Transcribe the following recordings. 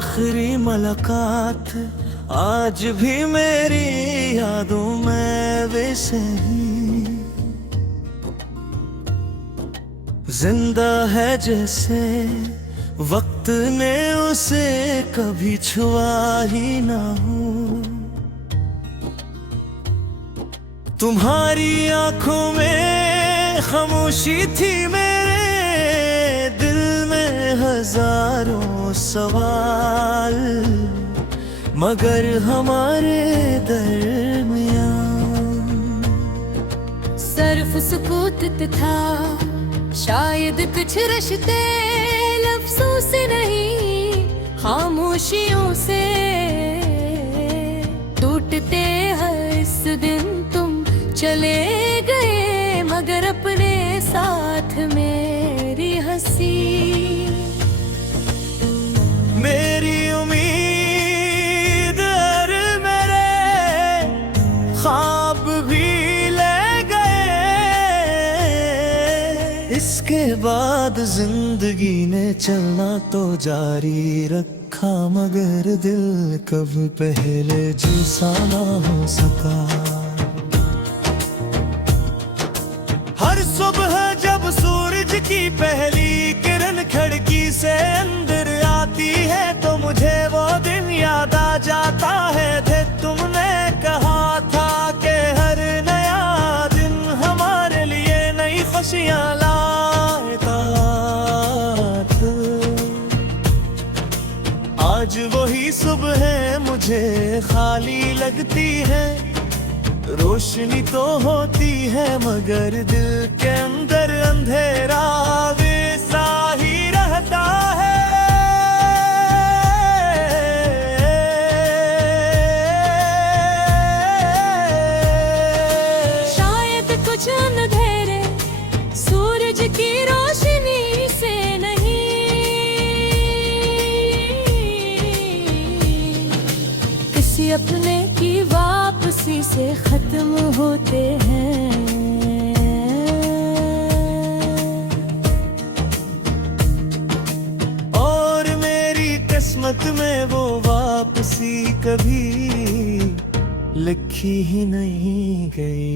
आखिरी मुलाकात आज भी मेरी यादों में वैसे ही जिंदा है जैसे वक्त ने उसे कभी छुआ ही ना हो। तुम्हारी आंखों में खामोशी थी, मेरे दिल में हजारों सवाल, मगर हमारे दरमियान सिर्फ सुकूत था, शायद कुछ रिश्ते लफ्जों से नहीं खामोशियों से टूटते हैं। इस दिन तुम चले गए मगर अपने साथ मेरी हंसी, मेरी उम्मीद और मेरे ख्वाब भी ले गए। इसके बाद जिंदगी ने चलना तो जारी रखा, मगर दिल कब पहले जैसा ना हो सका। हर सुबह जब सूरज की पहली किरण खिड़की से अंदर आती है तो मुझे वो दिन याद आ जाता है। थे तुमने कहा था कि हर नया दिन हमारे लिए नई खुशियां लाता था। आज वही सुबह मुझे खाली लगती है, रोशनी तो होती है मगर दिल के अंदर अंधेरा वैसा ही रहता है। शायद कुछ अंधेरे सूरज की रोशनी से नहीं, किसी अपने की वापसी से खत्म होते हैं। और मेरी किस्मत में वो वापसी कभी लिखी ही नहीं गई।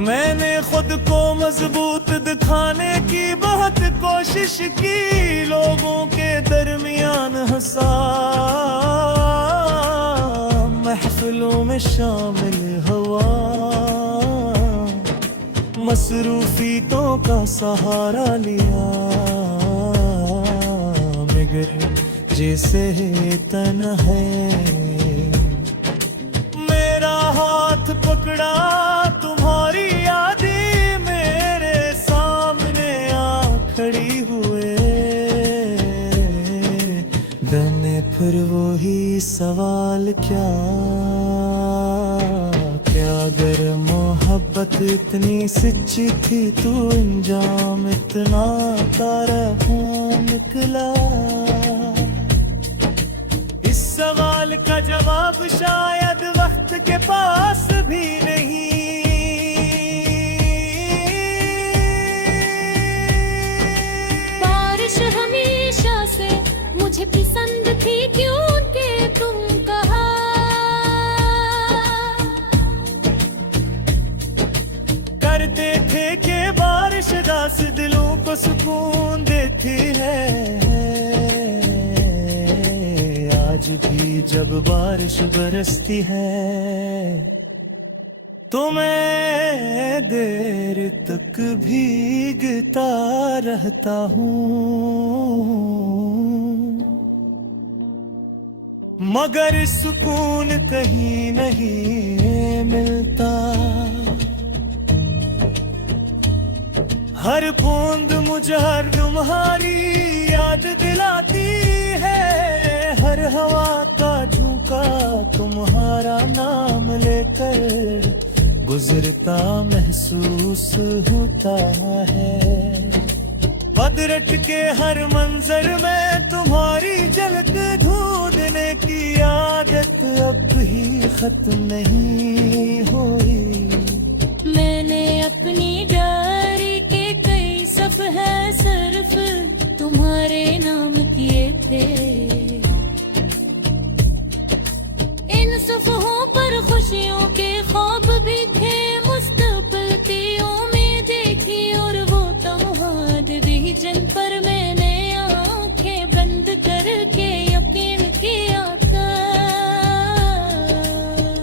मैंने खुद को मजबूत दिखाने की बहुत कोशिश की, लोगों के दरमियान हंसा, महफिलों में शामिल हुआ, मसरूफियतों का सहारा लिया, मगर जैसे तन है मेरा हाथ पकड़ा तुम्हारी यादें मेरे सामने आ खड़ी हुए। बने फिर वही सवाल, क्या अगर मोहब्बत इतनी सच्ची थी तो अंजाम इतना तारा निकला। इस सवाल का जवाब शायद वक्त के पास भी नहीं। बारिश हमेशा से मुझे पसंद थी क्योंकि तुम कहा करते थे कि बारिश दास दिलों को सुकून देती है। आज भी जब बारिश बरसती है तो मैं देर तक भीगता रहता हूँ, मगर सुकून कहीं नहीं मिलता। हर बूंद मुझे हर तुम्हारी याद दिलाती है, हर हवा का झोंका तुम्हारा नाम लेकर गुजरता महसूस होता है। बदरट के हर मंजर में तुम्हारी झलक ढूंढने की आदत खत्म नहीं हुई। मैंने अपनी डायरी के कई सफ़े सिर्फ तुम्हारे नाम किए थे। इन सफ़हों पर खुशियों के ख्वाब भी थे, मुस्तक़बिल की उम्मीदें थी और वो तमहाद भी जिन पर मैंने आंखें बंद करके यकीन किया था।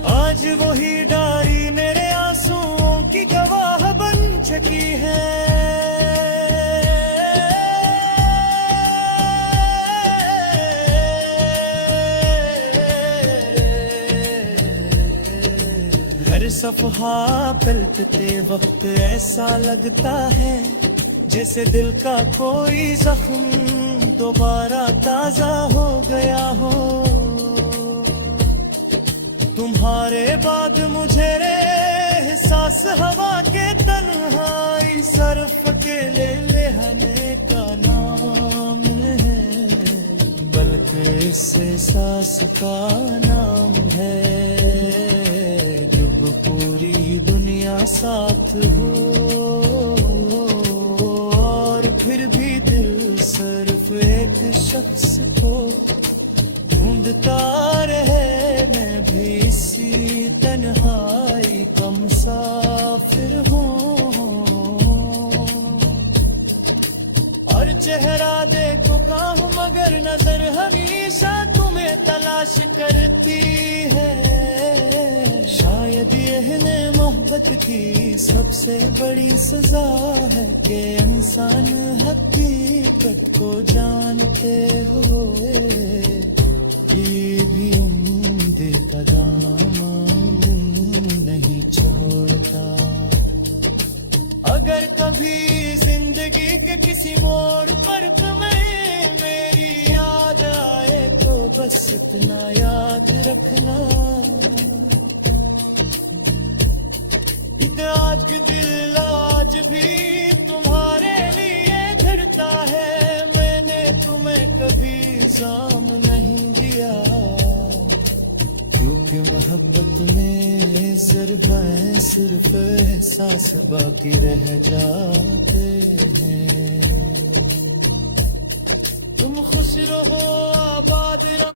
आज वही डायरी मेरे आंसुओं की गवाह बन चुकी है। हर सफहा पलटते वक्त ऐसा लगता है जैसे दिल का कोई जख्म दोबारा ताजा हो गया हो। तुम्हारे बाद मुझे रे एहसास हवा के तन्हाई सरफ के लेने का नाम है, बल्कि इस एहसास का नाम है जब पूरी दुनिया साथ हो और फिर भी दिल सिर्फ एक शख्स को ढूंढता रहे। मैं भी इसी तन्हाई का मुसाफिर हूँ और चेहरा देखो काहूँ मगर नजर हमेशा तुम्हें तलाश करती है। शायद यह मोहब्बत की सबसे बड़ी सजा है कि इंसान हकीकत को जानते हुए ये भी उम्दे का दामन नहीं छोड़ता। अगर कभी जिंदगी के किसी मोड़ पर तुम्हें मेरी याद आए तो बस इतना याद रखना, आज के दिल आज भी तुम्हारे लिए धड़ता है। मैंने तुम्हें कभी इल्जाम नहीं दिया क्योंकि मोहब्बत में सिर्फ एहसास बाकी रह जाते हैं। तुम खुश रहो आबाद रहो।